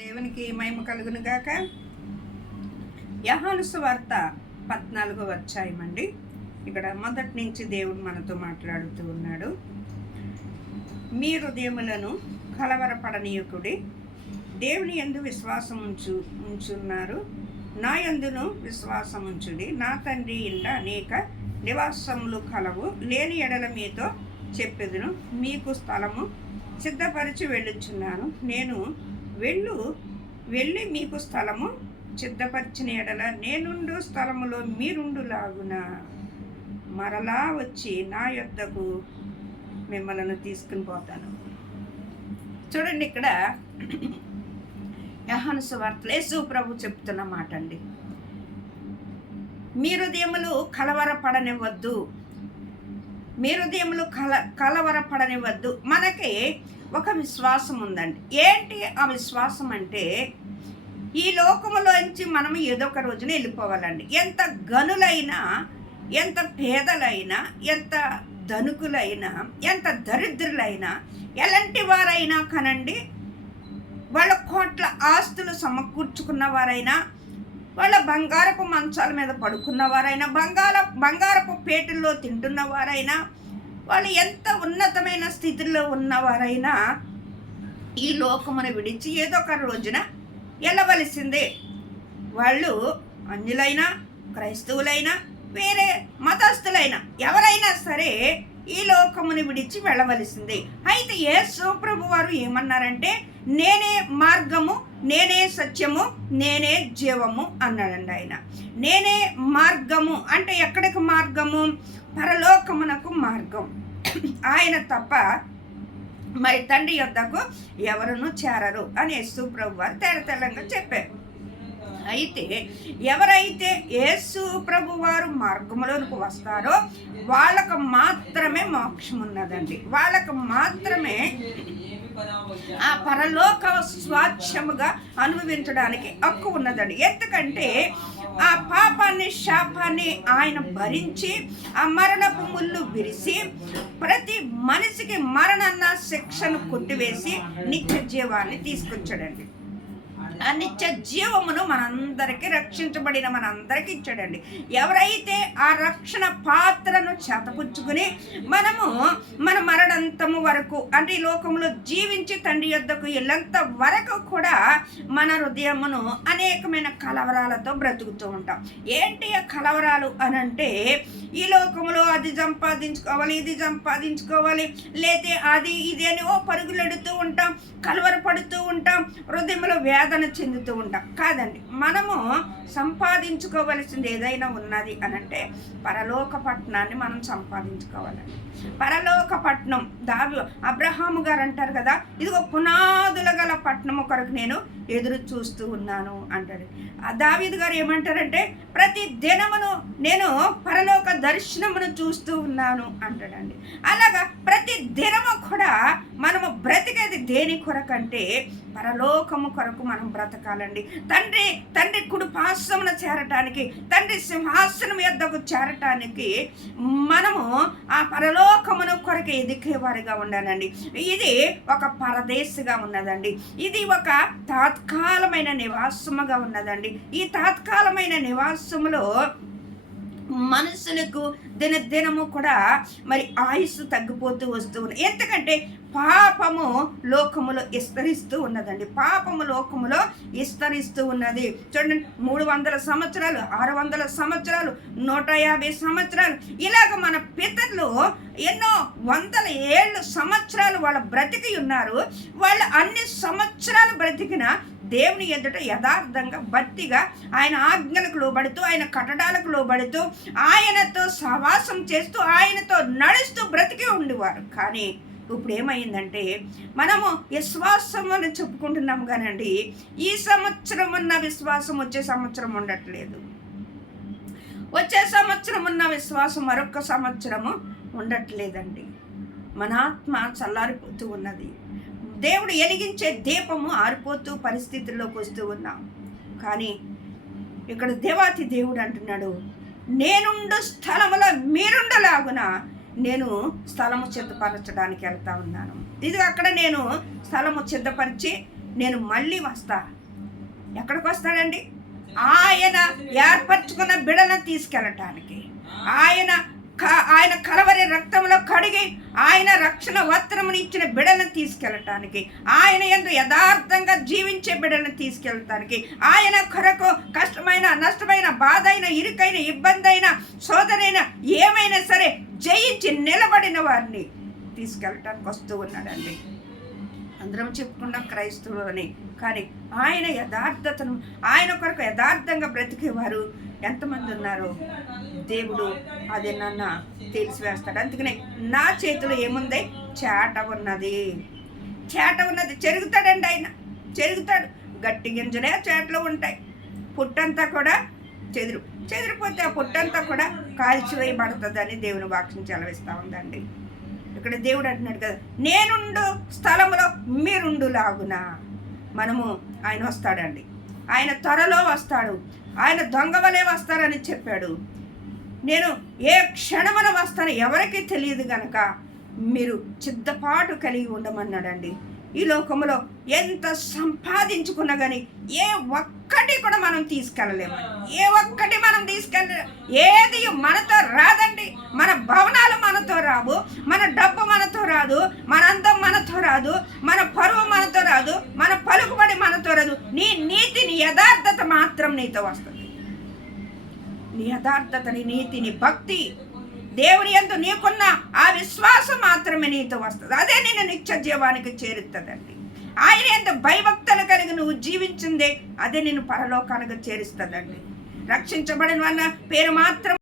దేవునికి మహిమ కలుగును గాక. యోహాను సువార్త 14వ అధ్యాయం అండి. ఇక్కడ మొదటి నుంచి దేవుడు మనతో మాట్లాడుతూ ఉన్నాడు. మీ హృదయములను కలవరపడనీయకుడి, దేవుని యందు విశ్వాసం ఉంచున్నారు, నా యందును విశ్వాసం ఉంచుడి. నా తండ్రి ఇంట అనేక నివాసములు కలవు, లేని ఎడల మీతో చెప్పెదును. మీకు స్థలము సిద్ధపరిచి వెళ్ళుచున్నాను. నేను వెళ్ళి మీకు స్థలము సిద్ధపరిచిన ఎడల నేనుండు స్థలములో మీరుండులాగున మరలా వచ్చి నా యొద్దకు మిమ్మల్ని తీసుకుని పోతాను. చూడండి, ఇక్కడ యోహాను సువార్తలో యేసు ప్రభు చెప్తున్న మాట అండి. మీ హృదయములు కలవరపడనివ్వద్దు, మీ హృదయములు కలవరపడనివ్వద్దు. మనకి ఒక విశ్వాసం ఉందండి. ఏంటి ఆ విశ్వాసం అంటే, ఈ లోకములోంచి మనం ఏదో ఒక రోజున వెళ్ళిపోవాలండి. ఎంత గనులైనా, ఎంత పేదలైనా, ఎంత ధనుకులైనా, ఎంత దరిద్రులైనా, ఎలాంటి వారైనా కనండి, వాళ్ళ కోట్ల ఆస్తులు సమకూర్చుకున్న వారైనా, వాళ్ళ బంగారపు మంచాల మీద పడుకున్నవారైనా, బంగారపు పేటల్లో తింటున్నవారైనా, వాళ్ళు ఎంత ఉన్నతమైన స్థితిలో ఉన్నవారైనా ఈ లోకమును విడిచి ఏదో ఒక రోజున వెళ్ళవలసిందే. వాళ్ళు అన్యులైనా, క్రైస్తవులైనా, వేరే మతస్థులైనా, ఎవరైనా సరే ఈ లోకమును విడిచి వెళ్ళవలసిందే. అయితే యేసు ప్రభు వారు ఏమన్నారంటే, నేనే మార్గము, నేనే సత్యము, నేనే జీవము అన్నాడండి ఆయన. నేనే మార్గము అంటే ఎక్కడికి మార్గము? పరలోకమునకు మార్గం. ఆయన తప్ప మరి తండ్రి యొద్దకు ఎవరును చేరరు అని యేసు ప్రభు వారు తెల్లగా చెప్పారు. అయితే ఎవరైతే యేసు ప్రభు వారు మార్గంలోనికి వస్తారో వాళ్ళకు మాత్రమే మోక్షం ఉన్నదండి. వాళ్ళకు మాత్రమే ఆ పరలోక స్వాచ్ఛముగా అనుభవించడానికి హక్కు ఉన్నదండి. ఎందుకంటే ఆ పాపాన్ని, శాపాన్ని ఆయన భరించి ఆ మరణపు ముళ్ళు విరిసి ప్రతి మనిషికి మరణాన్న శిక్షను కొట్టివేసి నిత్య జీవాన్ని తీసుకొచ్చాడండి. ఆ నిత్య జీవమును మనందరికీ, రక్షించబడిన మనందరికీ ఇచ్చాడండి. ఎవరైతే ఆ రక్షణ పాత్రను చేతపుచ్చుకుని మనము మన మరణంతము వరకు అంటే ఈ లోకంలో జీవించి తండ్రి యొద్దకు వెళ్ళంత వరకు కూడా మన హృదయమును అనేకమైన కలవరాలతో బ్రతుకుతూ ఉంటాం. ఏంటి ఆ కలవరాలు అనంటే, ఈ లోకంలో అది సంపాదించుకోవాలి, ఇది సంపాదించుకోవాలి, లేతే అది ఇది అని పరుగులెడుతూ ఉంటాం, కలవరపడుతూ ఉంటాం, హృదయంలో వేదన చెందుతూ ఉంటాం. కాదండి, మనము సంపాదించుకోవలసింది ఏదైనా ఉన్నది అనంటే పరలోక పట్టణాన్ని మనం సంపాదించుకోవాలండి. పరలోక పట్టణం అబ్రహాము గారు అంటారు కదా, ఇదిగో పునాదుల గల పట్టణము కొరకు నేను ఎదురు చూస్తూ ఉన్నాను అంటాడు. దావీదు గారు ఏమంటారంటే, ప్రతి దినమును నేను పరలోక దర్శనమును చూస్తూ ఉన్నాను అంటాడండి. అలాగా ప్రతి దినము కూడా మనము బ్రతికేది దేని కొరకంటే పరలోకము కొరకు మనం బ్రతకాలండి. తండ్రి కుడిపార్శ్వమున చేరటానికి, తండ్రి సింహాసనం యొద్దకు చేరటానికి మనము ఆ పరలోకమును కొరకు ఎదిగేవారిగా ఉండాలండి. ఇది ఒక పరదేశిగా ఉన్నదండి. ఇది ఒక తాత్కాలమైన నివాసముగా ఉన్నదండి. ఈ తాత్కాలమైన నివాసములో మనుషులకు దినదినము కూడా మరి ఆయుస్సు తగ్గిపోతూ వస్తూ ఉన్నది. ఎందుకంటే పాపము లోకములో విస్తరిస్తూ ఉన్నదండి. పాపము లోకములో విస్తరిస్తూ ఉన్నది. చూడండి, 300 సంవత్సరాలు, 600 సంవత్సరాలు, 150 సంవత్సరాలు, ఇలాగ మన పితరులు ఎన్నో వందల ఏళ్ళు సంవత్సరాలు వాళ్ళ బ్రతికి ఉన్నారు. వాళ్ళు అన్ని సంవత్సరాలు బ్రతికిన దేవుని ఎదుట యథార్థంగా, భక్తిగా, ఆయన ఆజ్ఞలకు లోబడుతూ, ఆయన కట్టడాలకు లోబడుతూ, ఆయనతో సహవాసం చేస్తూ, ఆయనతో నడుస్తూ బ్రతికి ఉండేవారు. కానీ ఇప్పుడు ఏమైందంటే, మనము విశ్వాసం అని చెప్పుకుంటున్నాము కానండి, ఈ సంవత్సరం ఉన్న విశ్వాసం వచ్చే సంవత్సరం ఉండట్లేదు. వచ్చే సంవత్సరం ఉన్న విశ్వాసం మరొక సంవత్సరము ఉండట్లేదండి. మన ఆత్మ చల్లారిపోతూ ఉన్నది. దేవుడు వెలిగించే దీపము ఆరిపోతూ పరిస్థితుల్లోకి వస్తూ ఉన్నాం. కానీ ఇక్కడ దేవాతి దేవుడు అంటున్నాడు, నేనుండు స్థలములో మీరుండలాగున నేను స్థలము సిద్ధపరచడానికి వెళ్తా ఉన్నాను. ఇది అక్కడ నేను స్థలము సిద్ధపరిచి నేను మళ్ళీ వస్తా. ఎక్కడికి వస్తాడండి? ఆయన ఏర్పరచుకున్న బిడలను తీసుకెళ్ళటానికి, ఆయన కలవరి రక్తంలో కడిగి ఆయన రక్షణ వస్త్రమును ఇచ్చిన బిడలను తీసుకెళ్ళటానికి, ఆయన యందు యథార్థంగా జీవించే బిడలను తీసుకెళ్ళటానికి, ఆయన కొరకు కష్టమైన, నష్టమైన, బాధ అయిన, ఇరుకైన, ఇబ్బంది అయిన, సోదరైన ఏమైనా సరే జయించి నిలబడిన వారిని తీసుకెళ్ళటానికి వస్తూ ఉన్నాడండి. అందరం చెప్పుకున్నాం క్రైస్తవులు అని, కానీ ఆయన యథార్థతను, ఆయన కొరకు యథార్థంగా బ్రతికేవారు ఎంతమంది ఉన్నారు? దేవుడు అది నన్ను తెలిసివేస్తాడు. అందుకనే నా చేతిలో ఏముంది? చేట ఉన్నది, చేట ఉన్నది. చెరుగుతాడండి ఆయన, చెరుగుతాడు. గట్టి గింజలే చేటలో ఉంటాయి. పుట్టంతా కూడా చెదిరిపోతే ఆ పుట్టంతా కూడా కాల్చివేయబడుతుందని దేవుని వాక్యం సెలవిస్తూ ఉందండి. ఇక్కడ దేవుడు అంటున్నాడు కదా, నేనుండు స్థలంలో మీరుండులాగున. మనము ఆయన వస్తాడండి, ఆయన త్వరలో వస్తాడు, ఆయన దొంగవలే వస్తారని చెప్పాడు. నేను ఏ క్షణమున వస్తానో ఎవరికీ తెలియదు గనక మీరు సిద్ధపాటు కలిగి ఉండమన్నాడండి. ఈ లోకంలో ఎంత సంపాదించుకున్నా కానీ ఏ ఒక్కటి కూడా మనం తీసుకెళ్ళలేము, ఏ ఒక్కటి మనం ఏది మనతో రాదండి. మన భవనాలు మనతో రావు, మన డబ్బు మనతో రాదు, మన అందం మనతో రాదు, మన పరువు మనతో రాదు, మన పలుకుబడి మనతో రాదు. నీ నీతి, నీ యథార్థత మాత్రం నీతో వస్తుంది. నీ యథార్థత, నీ నీతి, నీ భక్తి, దేవుని యందు నీకున్న ఆ విశ్వాసం మాత్రమే నీతో వస్తుంది. అదే నేను నిత్య జీవానికి చేరుతుందండి. ఆయన యందు భయభక్తులు కలిగి నువ్వు జీవించిందే అదే నిన్ను పరలోకానికి చేరుస్తుందండి. రక్షించబడిన పేరు మాత్రం